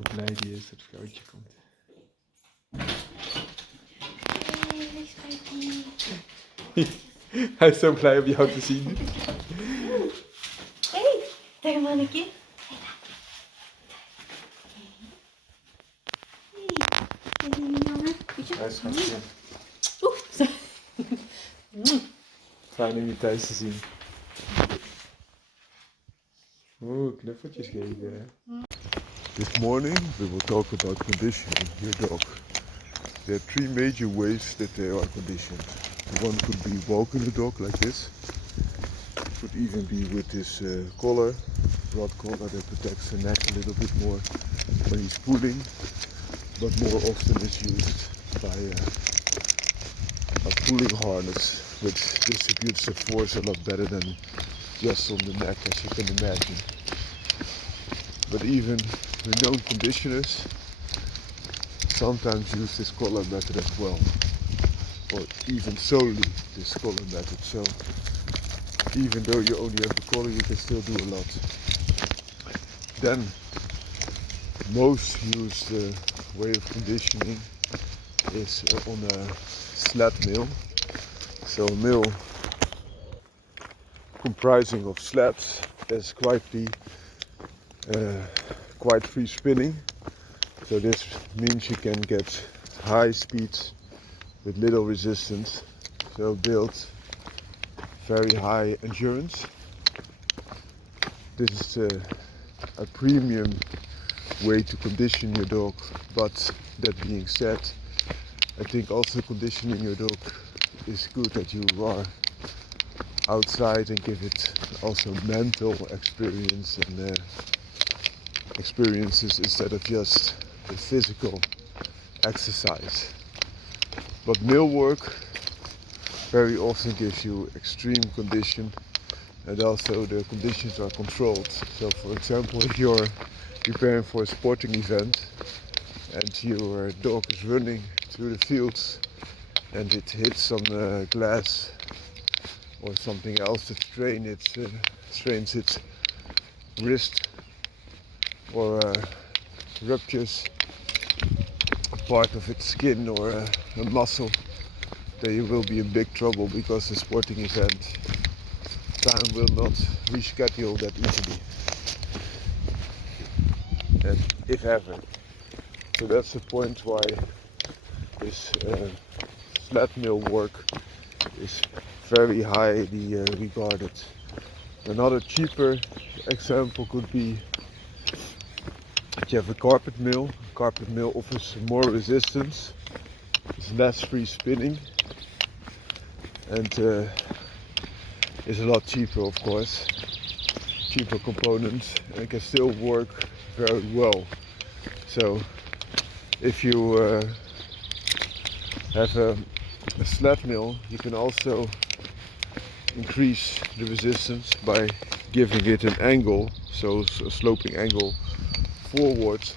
hoe blij die is dat het vrouwtje komt. Hij is zo blij om jou te zien. Hey, tegen mannetje. Hij is gaan zien. Oeh. Fijn om je thuis te zien. Oeh, knuffeltjes geven. This morning we will talk about conditioning your dog. There are three major ways that they are conditioned. One could be walking the dog like this. It could even be with this collar, rod collar that protects the neck a little bit more when he's pulling. But more often it's used by a pulling harness, which distributes the force a lot better than just on the neck, as you can imagine. But even renowned conditioners sometimes use this collar method as well, or even solely this collar method. So even though you only have the collar, you can still do a lot. Then most used way of conditioning is on a sled mill. So a mill comprising of sleds that's quite free spinning. So this means you can get high speeds with little resistance. So build very high endurance. This is a premium way to condition your dog. But that being said, I think also conditioning your dog is good that you are outside and give it also mental experience and experiences instead of just the physical exercise. But mill work very often gives you extreme condition, and also the conditions are controlled. So for example, if you're preparing for a sporting event and your dog is running through the fields and it hits some glass or something else that strains its wrist or ruptures a part of its skin or a muscle, then you will be in big trouble because the sporting event time will not reschedule that easily, and if ever. So that's the point why this sled mill work is very highly regarded. Another cheaper example could be that you have a carpet mill. A carpet mill offers more resistance, it's less free spinning, and is a lot cheaper, of course. Cheaper components, and can still work very well. So if you have a sled mill, you can also increase the resistance by giving it an angle, so a sloping angle forwards.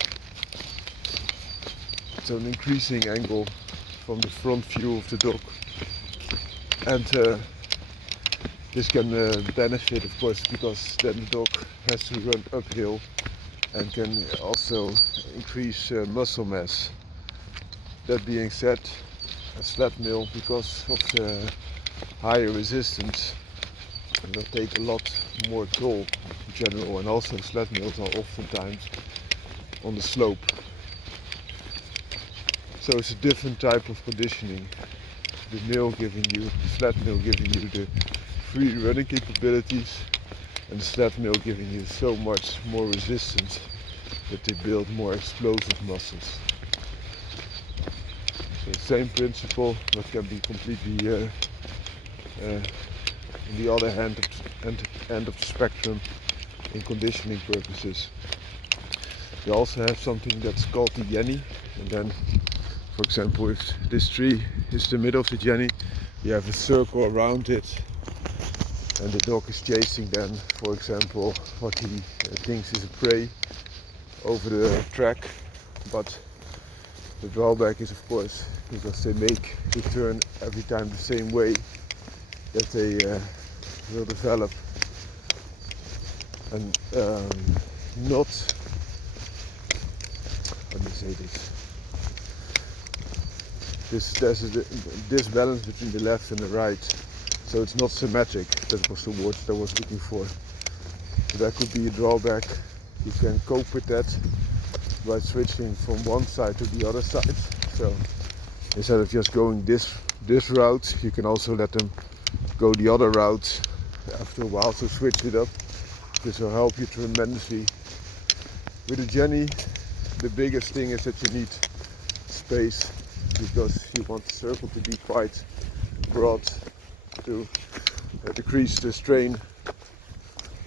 So an increasing angle from the front view of the dog, and this can benefit, of course, because then the dog has to run uphill and can also increase muscle mass. That being said, a sled mill, because of the higher resistance, will take a lot more toll in general, and also sled mills are oftentimes on the slope. So it's a different type of conditioning. The sled mill giving you the free running capabilities, and the sled mill giving you so much more resistance that they build more explosive muscles. So same principle, but can be completely on the other end of the spectrum in conditioning purposes. You also have something that's called the jenny, and then, for example, if this tree is the middle of the jenny, you have a circle around it, and the dog is chasing then, for example, what he thinks is a prey over the track. But the drawback is, of course, because they make the turn every time the same way, that they will develop and not say this? There's a disbalance between the left and the right, so it's not symmetric. That was the word that I was looking for. So that could be a drawback. You can cope with that by switching from one side to the other side. So instead of just going this route, you can also let them go the other route after a while to switch it up. This will help you tremendously. With a Jenny, the biggest thing is that you need space, because you want the circle to be quite broad to decrease the strain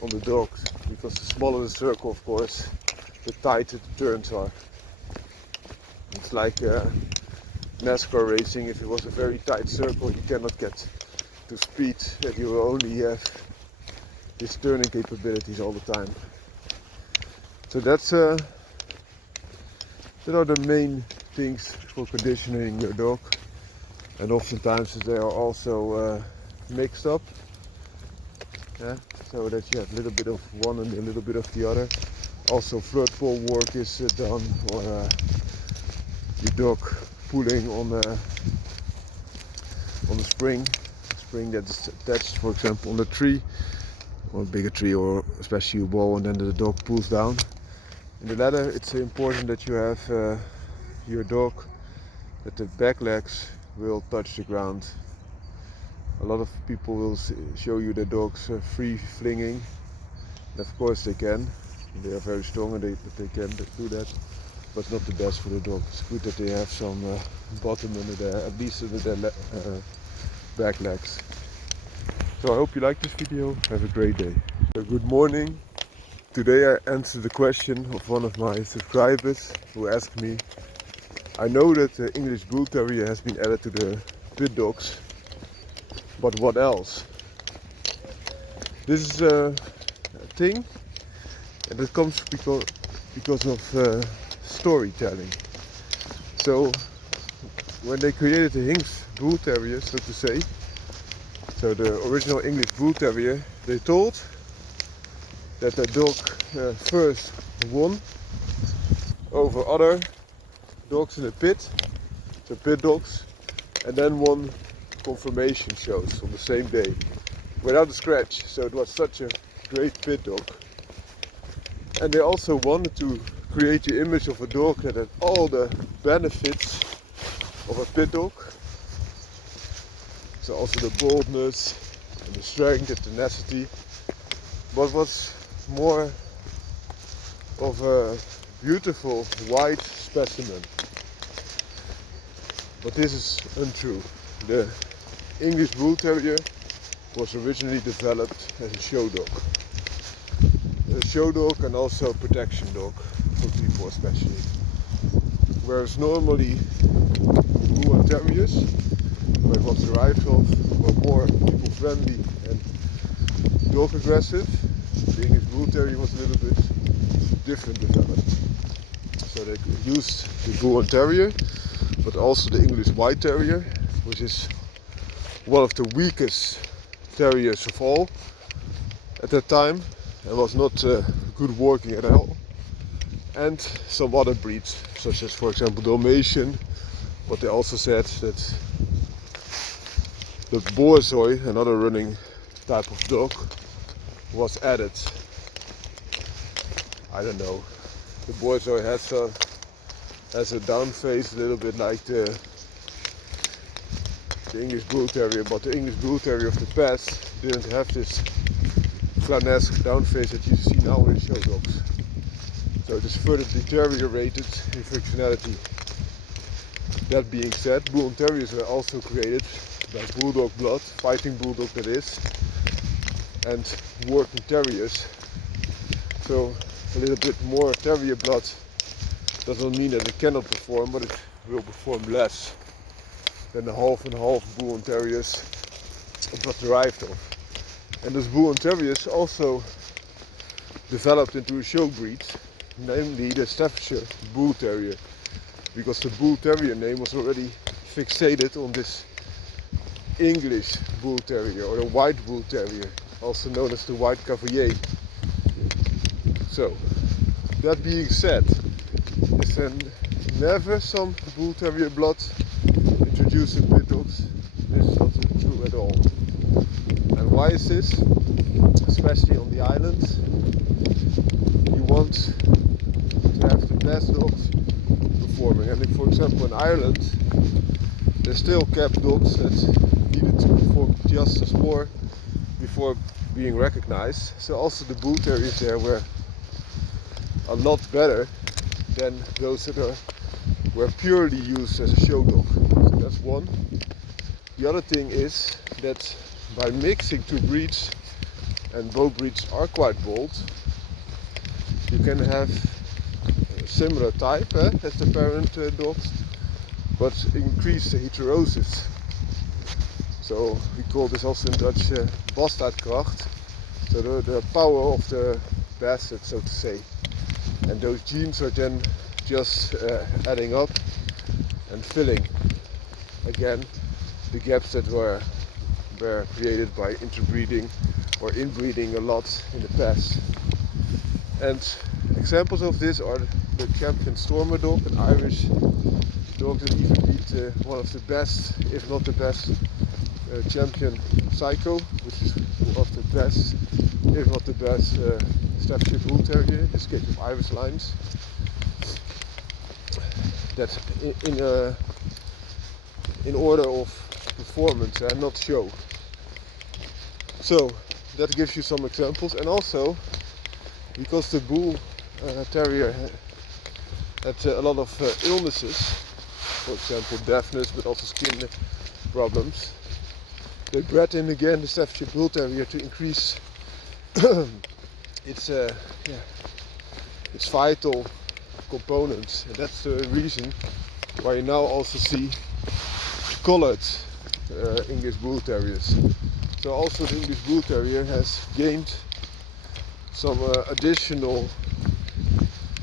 on the dogs, because the smaller the circle, of course, the tighter the turns are. It's like NASCAR racing. If it was a very tight circle, you cannot get to speed, and you will only have these turning capabilities all the time. So that are the main things for conditioning your dog, and oftentimes they are also mixed up, so that you have a little bit of one and a little bit of the other. Also flirt pole work is done, or your dog pulling on the spring that's attached, for example, on the tree, or a bigger tree, or especially a wall, and then the dog pulls down. In the latter, it's important that you have your dog, that the back legs will touch the ground. A lot of people will show you their dogs free flinging, and of course they can. They are very strong and they can do that, but it's not the best for the dog. It's good that they have some bottom under their, at least under their back legs. So I hope you like this video. Have a great day. Good morning. Today I answered the question of one of my subscribers who asked me, I know that the English Bull Terrier has been added to the pit dogs, but what else? This is a thing, and it comes because of storytelling. So when they created the Hinks Bull Terrier, so to say, so the original English Bull Terrier, they told that the dog first won over other dogs in the pit, so pit dogs, and then won confirmation shows on the same day without a scratch. So it was such a great pit dog. And they also wanted to create the image of a dog that had all the benefits of a pit dog. So also the boldness and the strength and tenacity, but was more of a beautiful white specimen. But this is untrue. The English Bull Terrier was originally developed as a show dog. A show dog and also a protection dog for people especially. Whereas normally Bull and Terriers, where it was derived from, were more people friendly and dog aggressive. The English Bull Terrier was a little bit different developed. So they used the Bull and Terrier, but also the English White Terrier, which is one of the weakest terriers of all at that time, and was not good working at all. And some other breeds, such as for example Dalmatian, but they also said that the Borzoi, another running type of dog, was added. I don't know. The Borzoi has a down face, a little bit like the English Bull Terrier, but the English Bull Terrier of the past didn't have this clownesque down face that you see now in show dogs. So it is further deteriorated in functionality. That being said, Bull and Terriers were also created by bulldog blood, fighting bulldog that is, and working terriers. So a little bit more terrier blood doesn't mean that it cannot perform, but it will perform less than the half and half Bull and Terriers it was derived of. And those Bull and Terriers also developed into a show breed, namely the Staffordshire Bull Terrier, because the Bull Terrier name was already fixated on this English Bull Terrier, or the White Bull Terrier, also known as the White Cavalier. So, that being said, it's an never some Bull Terrier blood introduced in pit dogs. This is not true at all. And why is this? Especially on the islands, you want to have the best dogs performing. And if, for example, in Ireland, there's still kept dogs that needed to perform just as more before being recognized. So also the Bull Terriers there were a lot better than those that were purely used as a show dog. So that's one. The other thing is that by mixing two breeds, and both breeds are quite bold, you can have a similar type as the parent dogs, but increase the heterosis. So we call this also in Dutch bastaardkracht, so the power of the bastard, so to say. And those genes are then just adding up and filling again the gaps that were created by interbreeding or inbreeding a lot in the past. And examples of this are the champion Stormer dog, an Irish dog that even beat one of the best, if not the best, champion Psycho, which is one of the best, if not the best, Staffordshire Bull Terrier, in this case of Irish lines. That in order of performance and not show. So that gives you some examples, and also because the Bull Terrier had a lot of illnesses, for example deafness, but also skin problems, they bred in again the Staffordshire Bull Terrier to increase its vital components, and that's the reason why you now also see coloured English Bull Terriers. So also the English Bull Terrier has gained some additional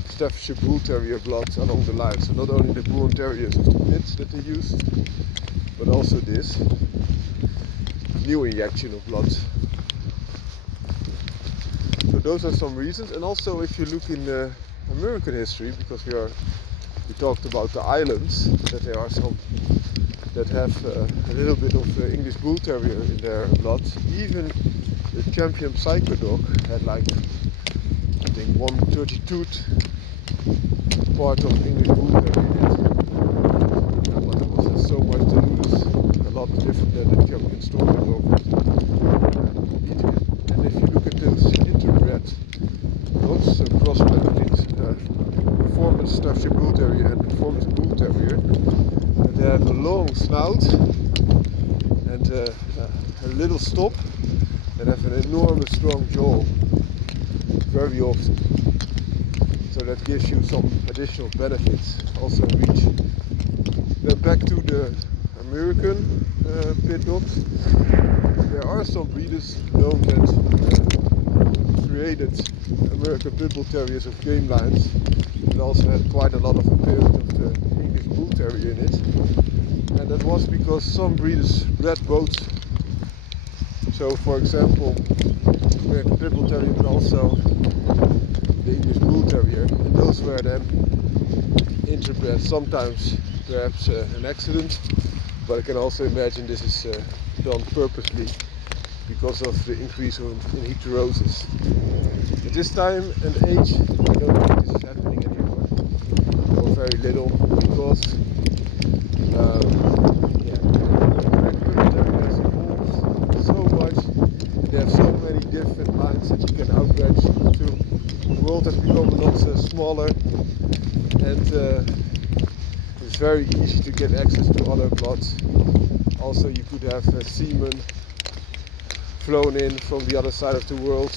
Staffordshire Bull Terrier blood along the line. So not only the Bull Terriers of the pits that they used, but also this new injection of blood. So those are some reasons. And also if you look in American history, because we talked about the islands, that there are some that have a little bit of English Bull Terrier in their blood. Even the champion Psycho dog had like, I think, 1/32 part of English Bull Terrier in it. But there was just so much to lose, a lot different than the champion Stormy dog. And if you look at those interbred dogs, so crossbred between performance Staffordshire Bull Terrier and performance Bull Terrier, they have a long snout and a little stop and have an enormous strong jaw very often. So that gives you some additional benefits, also in reach. Then back to the American pit dogs. There are some breeders known that created American Pit Bull Terriers of game lines that also had quite a lot of appearance of the English Bull Terrier in it. And that was because some breeders bred both. So for example, American Pit Bull Terrier, but also the English Bull Terrier. And those were then interbred, sometimes perhaps an accident, but I can also imagine this is done purposely because of the increase in heterosis. At this time and age, I don't think this is happening anymore, or very little, because has evolved so much. They have so many different lines that you can outbred to. The world has become a lot smaller, and it's very easy to get access to other bloods. Also, you could have semen flown in from the other side of the world,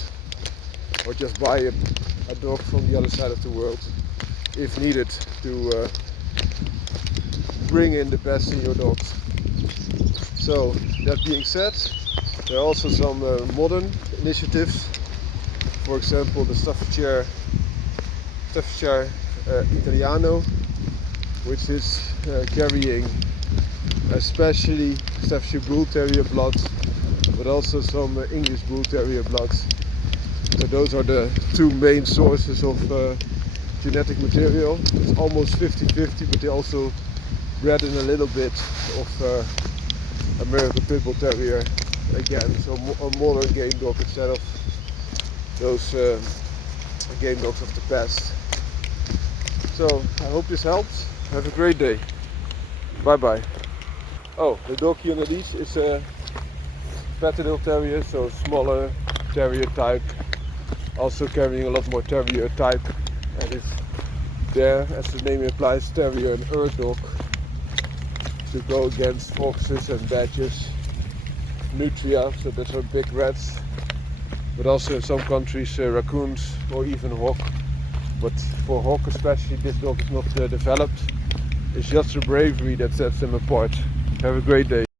or just buy a dog from the other side of the world if needed to bring in the best in your dogs. So that being said, there are also some modern initiatives. For example, the Staffordshire Italiano, which is carrying especially Staffordshire Bull Terrier blood, but also some English Bull Terrier blood. So those are the two main sources of genetic material. It's almost 50-50, but they also bred in a little bit of American Pit Bull Terrier again, so a modern game dog instead of those game dogs of the past. So I hope this helps. Have a great day. Bye bye. Oh, the dog here underneath is a Patterdale Terrier, so smaller Terrier type, also carrying a lot more Terrier type, and is there, as the name implies, Terrier and Earth dog, to go against foxes and badgers, nutria, so those are big rats, but also in some countries raccoons or even hawk. But for hawk especially, this dog is not developed. It's just the bravery that sets them apart. Have a great day.